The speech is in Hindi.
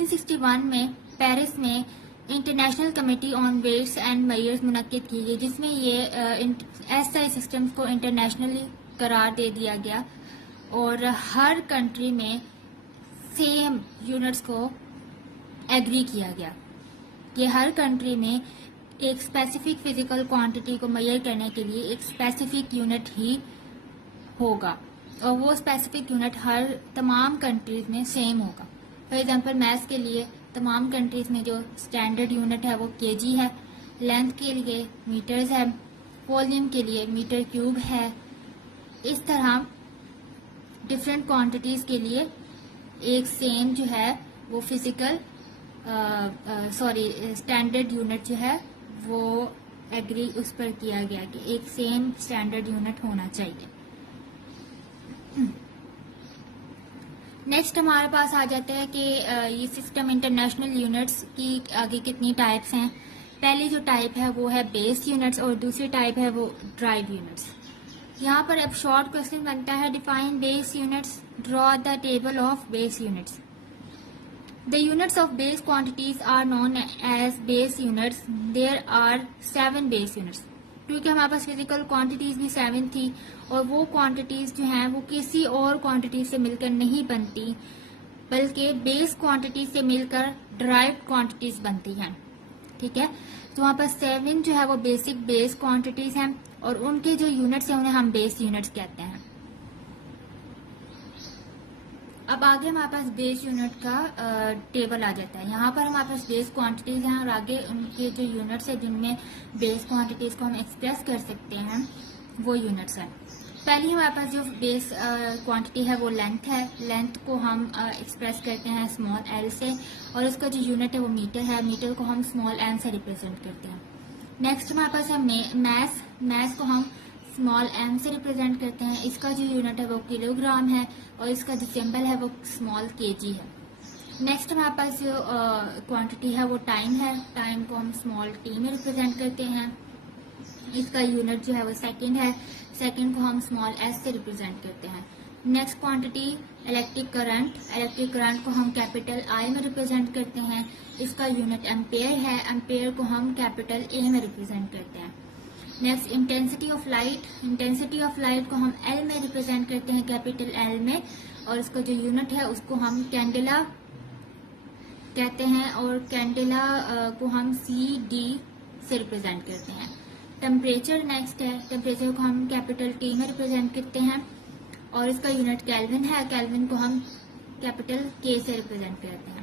1961 में पेरिस में international committee on weights and measures मुनक्किद की गई, जिसमें ये एसआई सिस्टम्स को इंटरनेशनली करार दे दिया गया और हर कंट्री में सेम यूनिट्स को एग्री किया गया कि हर कंट्री में एक स्पेसिफिक फिजिकल क्वांटिटी को मेजर करने के लिए एक स्पेसिफिक यूनिट ही होगा और वो स्पेसिफिक यूनिट हर तमाम कंट्रीज में सेम होगा। फॉर एग्जांपल मैथ्स के लिए तमाम कंट्रीज में जो स्टैंडर्ड यूनिट है वो केजी है, लेंथ के लिए मीटर्स है, वॉल्यूम के लिए मीटर क्यूब है। इस तरह डिफरेंट क्वांटिटीज के लिए एक सेम जो है वो फिजिकल स्टैंडर्ड यूनिट जो है वो एग्री उस पर किया गया कि एक सेम स्टैंडर्ड यूनिट होना चाहिए। नेक्स्ट हमारे पास आ जाता है कि ये सिस्टम इंटरनेशनल यूनिट्स की आगे कितनी टाइप्स हैं। पहली जो टाइप है वो है बेस यूनिट्स और दूसरी टाइप है वो ड्राइव यूनिट्स। यहाँ पर अब शॉर्ट क्वेश्चन बनता है, define base units, draw the table of base units. The units of base quantities are known as base units. There are 7 base units. क्योंकि हमारे पास फिजिकल क्वांटिटीज भी 7 थी और वो क्वांटिटीज जो हैं वो किसी और क्वांटिटी से मिलकर नहीं बनती बल्कि बेस क्वांटिटी से मिलकर ड्राइव्ड क्वांटिटीज बनती हैं। ठीक है, तो वहाँ पर 7 जो है वो बेसिक बेस क्वांटिटीज हैं और उनके जो यूनिट्स हैं उन्हें हम बेस यूनिट्स कहते हैं। अब आगे हमारे पास बेस यूनिट का टेबल आ जाता है। यहाँ पर हमारे पास बेस क्वांटिटीज हैं और आगे उनके जो यूनिट्स है जिनमें बेस क्वांटिटीज को हम एक्सप्रेस कर सकते हैं वो यूनिट्स हैं। पहली हमारे पास जो बेस क्वांटिटी है वो लेंथ है। लेंथ को हम एक्सप्रेस करते हैं स्मॉल एल से और उसका जो यूनिट है वो मीटर है। मीटर को हम स्मॉल एन से रिप्रेजेंट करते हैं। नेक्स्ट हमारे पास है मैस। मैस को हम स्मॉल एम से रिप्रेजेंट करते हैं। इसका जो यूनिट है वो किलोग्राम है और इसका जो सिंबल है वो स्मॉल केजी है। नेक्स्ट हमारे पास जो क्वांटिटी है वो टाइम है। टाइम को हम स्मॉल टी में रिप्रेजेंट करते हैं। इसका यूनिट जो है वो सेकंड है। सेकंड को हम स्मॉल एस से रिप्रेजेंट करते हैं। Next quantity electric current. Electric current को हम कैपिटल आई में रिप्रेजेंट करते हैं। इसका यूनिट एम्पेयर है। एम्पेयर को हम कैपिटल ए में रिप्रेजेंट करते हैं। Next intensity of light. Intensity of light को हम एल में रिप्रेजेंट करते हैं, कैपिटल एल में, और इसका जो यूनिट है उसको हम कैंडेला कहते हैं और कैंडेला को हम सी डी से रिप्रेजेंट करते हैं। टेम्परेचर नेक्स्ट है। टेम्परेचर को हम कैपिटल टी में रिप्रेजेंट करते हैं और इसका यूनिट केल्विन है। केल्विन को हम कैपिटल के से रिप्रेजेंट करते हैं।